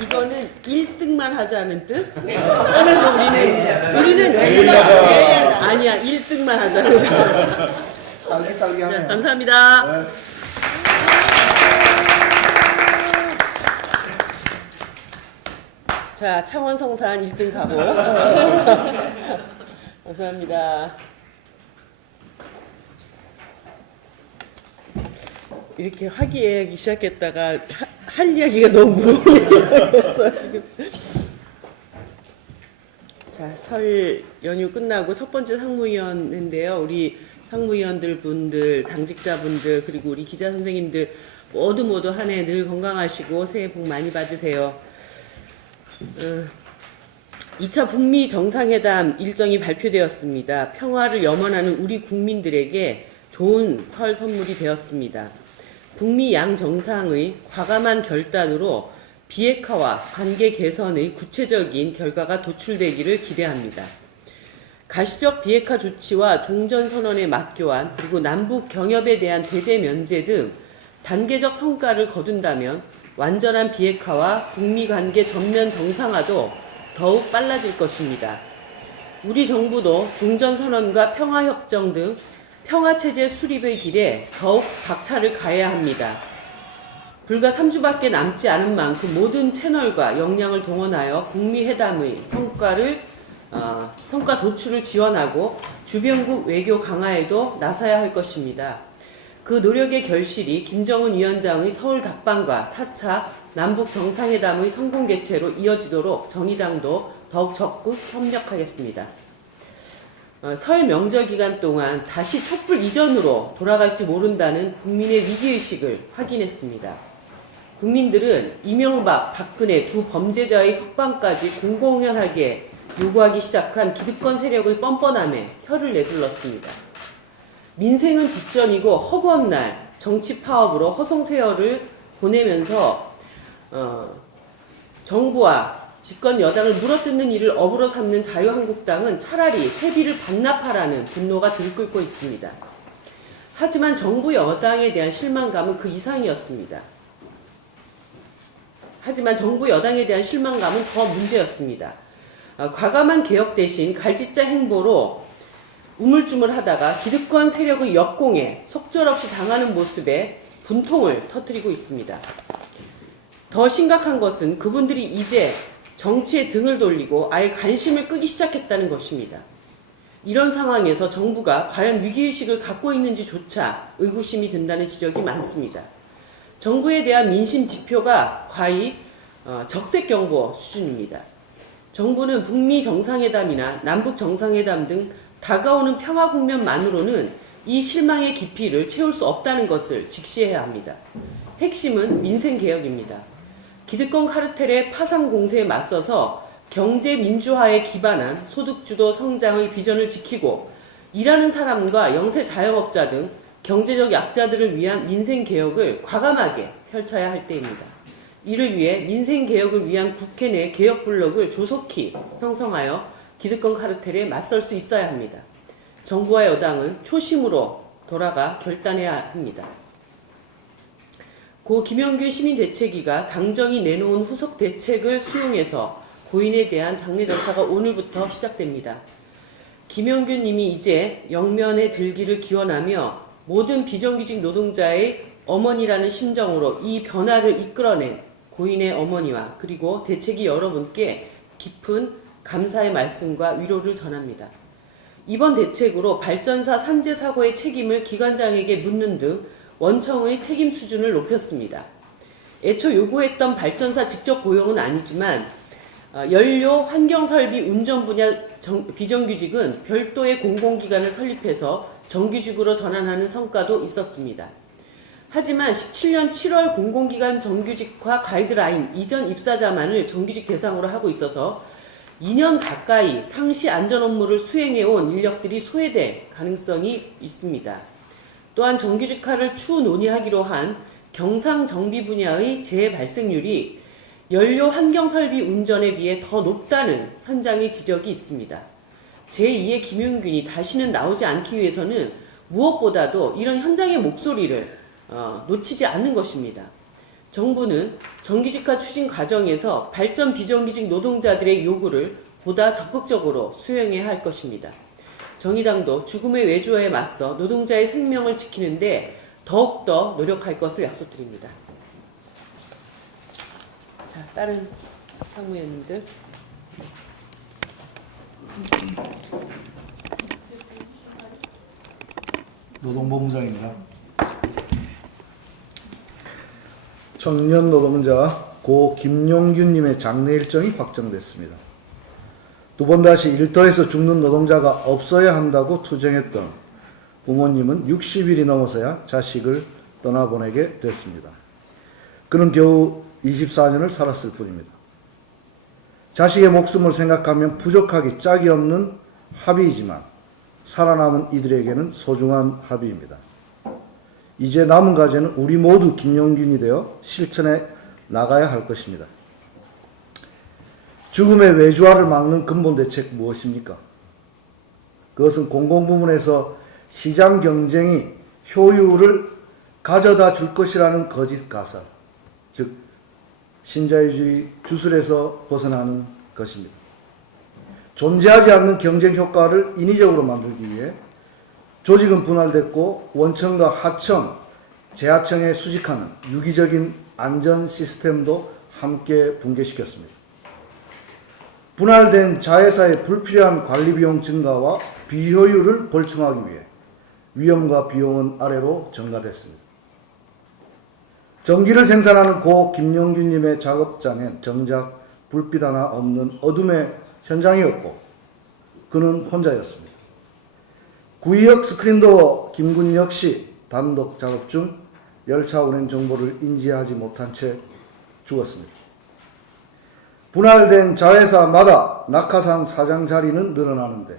이거는 1등만 하자는 뜻? 우리는 우리는 아니야 1등만 하자는 뜻. 딸기 딸기 자, 하네요. 감사합니다. 자, 창원 성산 1등 가보. 감사합니다. 이렇게 화기애애하기 시작했다가 하- 할 이야기가 너무 무거워서 지금. 자, 설 연휴 끝나고 첫 번째 상무위원회인데요. 우리 상무위원들 분들, 당직자분들, 그리고 우리 기자 선생님들 모두 모두 한 해 늘 건강하시고 새해 복 많이 받으세요. 어, 2차 북미 정상회담 일정이 발표되었습니다. 평화를 염원하는 우리 국민들에게 좋은 설 선물이 되었습니다. 북미 양 정상의 과감한 결단으로 비핵화와 관계 개선의 구체적인 결과가 도출되기를 기대합니다. 가시적 비핵화 조치와 종전 선언의 맞교환 그리고 남북 경협에 대한 제재 면제 등 단계적 성과를 거둔다면 완전한 비핵화와 북미 관계 전면 정상화도 더욱 빨라질 것입니다. 우리 정부도 종전선언과 평화협정 등 평화체제 수립의 길에 더욱 박차를 가해야 합니다. 불과 3주밖에 남지 않은 만큼 모든 채널과 역량을 동원하여 북미 회담의 성과를 어, 성과 도출을 지원하고 주변국 외교 강화에도 나서야 할 것입니다. 그 노력의 결실이 김정은 위원장의 서울 답방과 4차 남북 정상회담의 성공 개최로 이어지도록 정의당도 더욱 적극 협력하겠습니다. 어, 설 명절 기간 동안 다시 촛불 이전으로 돌아갈지 모른다는 국민의 위기의식을 확인했습니다. 국민들은 이명박, 박근혜 두 범죄자의 석방까지 공공연하게 요구하기 시작한 기득권 세력의 뻔뻔함에 혀를 내둘렀습니다. 민생은 뒷전이고 허구한 날 정치 파업으로 허송세월을 보내면서 어, 정부와 집권 여당을 물어뜯는 일을 업으로 삼는 자유한국당은 차라리 세비를 반납하라는 분노가 들끓고 있습니다. 하지만 정부 여당에 대한 실망감은 그 이상이었습니다. 하지만 정부 여당에 대한 실망감은 더 문제였습니다. 어, 과감한 개혁 대신 갈짓자 행보로 우물쭈물하다가 기득권 세력의 역공에 속절없이 당하는 모습에 분통을 터뜨리고 있습니다. 더 심각한 것은 그분들이 이제 정치에 등을 돌리고 아예 관심을 끄기 시작했다는 것입니다. 이런 상황에서 정부가 과연 위기의식을 갖고 있는지조차 의구심이 든다는 지적이 많습니다. 정부에 대한 민심 지표가 과히 어, 적색 경보 수준입니다. 정부는 북미 정상회담이나 남북 정상회담 등 다가오는 평화 국면만으로는 이 실망의 깊이를 채울 수 없다는 것을 직시해야 합니다. 핵심은 민생 개혁입니다. 기득권 카르텔의 파상 공세에 맞서서 경제 민주화에 기반한 소득주도 성장의 비전을 지키고 일하는 사람과 영세 자영업자 등 경제적 약자들을 위한 민생 개혁을 과감하게 펼쳐야 할 때입니다. 이를 위해 민생 개혁을 위한 국회 내 개혁 블록을 조속히 형성하여 기득권 카르텔에 맞설 수 있어야 합니다. 정부와 여당은 초심으로 돌아가 결단해야 합니다. 고 김영균 시민대책위가 당정이 내놓은 후속 대책을 수용해서 고인에 대한 장례 절차가 오늘부터 시작됩니다. 김영균 님이 이제 영면에 들기를 기원하며 모든 비정규직 노동자의 어머니라는 심정으로 이 변화를 이끌어낸 고인의 어머니와 그리고 대책위 여러분께 깊은 감사의 말씀과 위로를 전합니다. 이번 대책으로 발전사 산재 사고의 책임을 기관장에게 묻는 등 원청의 책임 수준을 높였습니다. 애초 요구했던 발전사 직접 고용은 아니지만 어, 연료, 환경설비, 운전 분야 정- 비정규직은 별도의 공공기관을 설립해서 정규직으로 전환하는 성과도 있었습니다. 하지만 17년 7월 공공기관 정규직화 가이드라인 이전 입사자만을 정규직 대상으로 하고 있어서 2년 가까이 상시 안전 업무를 수행해온 인력들이 소외될 가능성이 있습니다. 또한 정규직화를 추 논의하기로 한 경상 정비 분야의 재발생률이 연료 환경 설비 운전에 비해 더 높다는 현장의 지적이 있습니다. 제2의 김용균이 다시는 나오지 않기 위해서는 무엇보다도 이런 현장의 목소리를 어, 놓치지 않는 것입니다. 정부는 정규직화 추진 과정에서 발전 비정규직 노동자들의 요구를 보다 적극적으로 수행해야 할 것입니다. 정의당도 죽음의 외조에 맞서 노동자의 생명을 지키는데 더욱더 노력할 것을 약속드립니다. 자, 다른 상무위원님들. 노동본부장입니다. 청년 노동자 고 김용균님의 장례 일정이 확정됐습니다. 두 번 다시 일터에서 죽는 노동자가 없어야 한다고 투쟁했던 부모님은 60일이 넘어서야 자식을 떠나보내게 됐습니다. 그는 겨우 24년을 살았을 뿐입니다. 자식의 목숨을 생각하면 부족하기 짝이 없는 합의이지만 살아남은 이들에게는 소중한 합의입니다. 이제 남은 과제는 우리 모두 김용균이 되어 실천해 나가야 할 것입니다. 죽음의 외주화를 막는 근본 대책 무엇입니까? 그것은 공공부문에서 시장 경쟁이 효율을 가져다 줄 것이라는 거짓 가설, 즉 신자유주의 주술에서 벗어나는 것입니다. 존재하지 않는 경쟁 효과를 인위적으로 만들기 위해 조직은 분할됐고 원청과 하청, 재하청에 수직하는 유기적인 안전 시스템도 함께 붕괴시켰습니다. 분할된 자회사의 불필요한 관리 비용 증가와 비효율을 벌충하기 위해 위험과 비용은 아래로 증가됐습니다. 전기를 생산하는 고 김용균님의 작업장엔 정작 불빛 하나 없는 어둠의 현장이었고 그는 혼자였습니다. 구의역 스크린도어 김군 역시 단독 작업 중 열차 운행 정보를 인지하지 못한 채 죽었습니다. 분할된 자회사마다 낙하산 사장 자리는 늘어나는데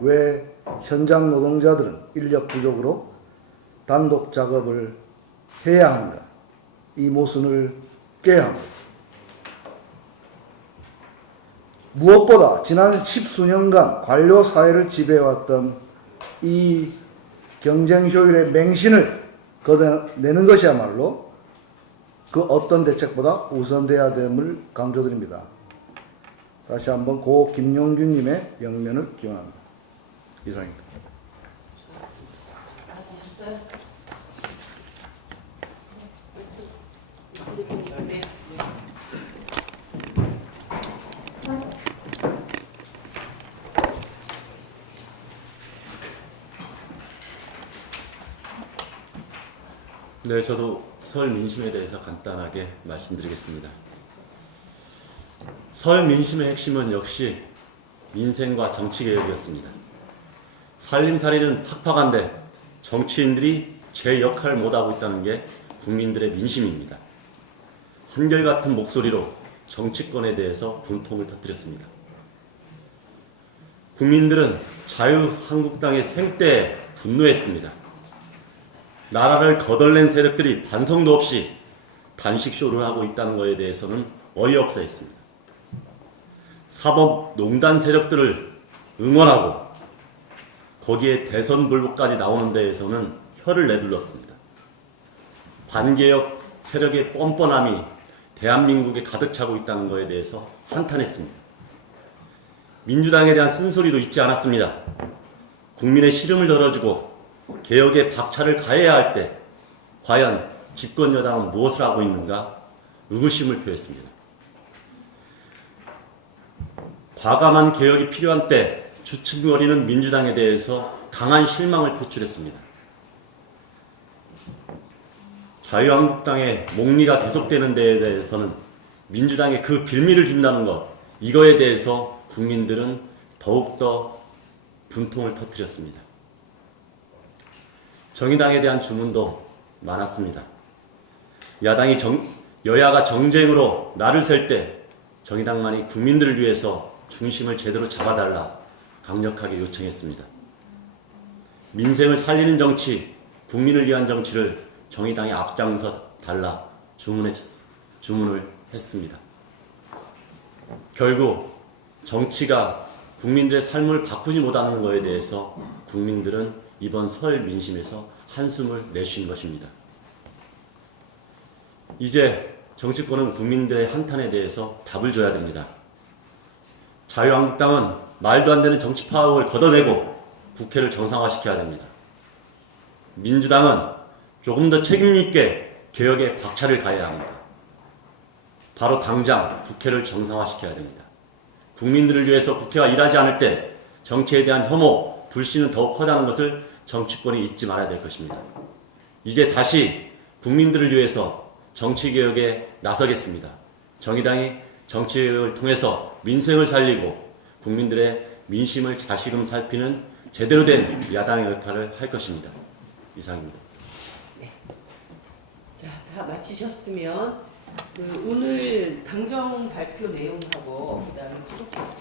왜 현장 노동자들은 인력 부족으로 단독 작업을 해야 하는가? 이 모순을 깨야 합니다. 무엇보다 지난 십수년간 관료 사회를 지배해왔던 이 경쟁 효율의 맹신을 걷어내는 것이야말로 그 어떤 대책보다 우선돼야 됨을 강조드립니다. 다시 한번 고 김용균님의 영면을 기원합니다. 이상입니다. 네, 저도 설 민심에 대해서 간단하게 말씀드리겠습니다. 설 민심의 핵심은 역시 민생과 정치 개혁이었습니다. 살림살이는 팍팍한데 정치인들이 제 역할을 못하고 있다는 게 국민들의 민심입니다. 한결같은 목소리로 정치권에 대해서 분통을 터뜨렸습니다. 국민들은 자유한국당의 생때에 분노했습니다. 나라를 거덜낸 세력들이 반성도 없이 단식쇼를 하고 있다는 것에 대해서는 어이없어 했습니다. 사법농단 세력들을 응원하고 거기에 대선 불복까지 나오는 데에서는 혀를 내둘렀습니다. 반개혁 세력의 뻔뻔함이 대한민국에 가득 차고 있다는 것에 대해서 한탄했습니다. 민주당에 대한 쓴소리도 잊지 않았습니다. 국민의 시름을 덜어주고 개혁에 박차를 가해야 할 때 과연 집권 여당은 무엇을 하고 있는가 의구심을 표했습니다. 과감한 개혁이 필요한 때 주춤거리는 민주당에 대해서 강한 실망을 표출했습니다. 자유한국당의 목리가 계속되는 데에 대해서는 민주당에 그 빌미를 준다는 것 이거에 대해서 국민들은 더욱더 분통을 터뜨렸습니다. 정의당에 대한 주문도 많았습니다. 야당이 정, 여야가 정쟁으로 날을 셀때 정의당만이 국민들을 위해서 중심을 제대로 잡아달라 강력하게 요청했습니다. 민생을 살리는 정치, 국민을 위한 정치를 정의당이 앞장서 달라 주문해, 주문을 했습니다. 결국 정치가 국민들의 삶을 바꾸지 못하는 것에 대해서 국민들은 이번 설 민심에서 한숨을 내쉰 것입니다. 이제 정치권은 국민들의 한탄에 대해서 답을 줘야 됩니다. 자유한국당은 말도 안 되는 정치 파업을 걷어내고 국회를 정상화시켜야 됩니다. 민주당은 조금 더 책임있게 개혁에 박차를 가해야 합니다. 바로 당장 국회를 정상화시켜야 됩니다. 국민들을 위해서 국회가 일하지 않을 때 정치에 대한 혐오, 불신은 더욱 커다는 것을 정치권이 잊지 말아야 될 것입니다. 이제 다시 국민들을 위해서 정치개혁에 나서겠습니다. 정의당이 정치개혁을 통해서 민생을 살리고 국민들의 민심을 다시금 살피는 제대로 된 야당의 역할을 할 것입니다. 이상입니다. 자, 다 마치셨으면 그 오늘 당정 발표 내용하고 그다음에 구독 정책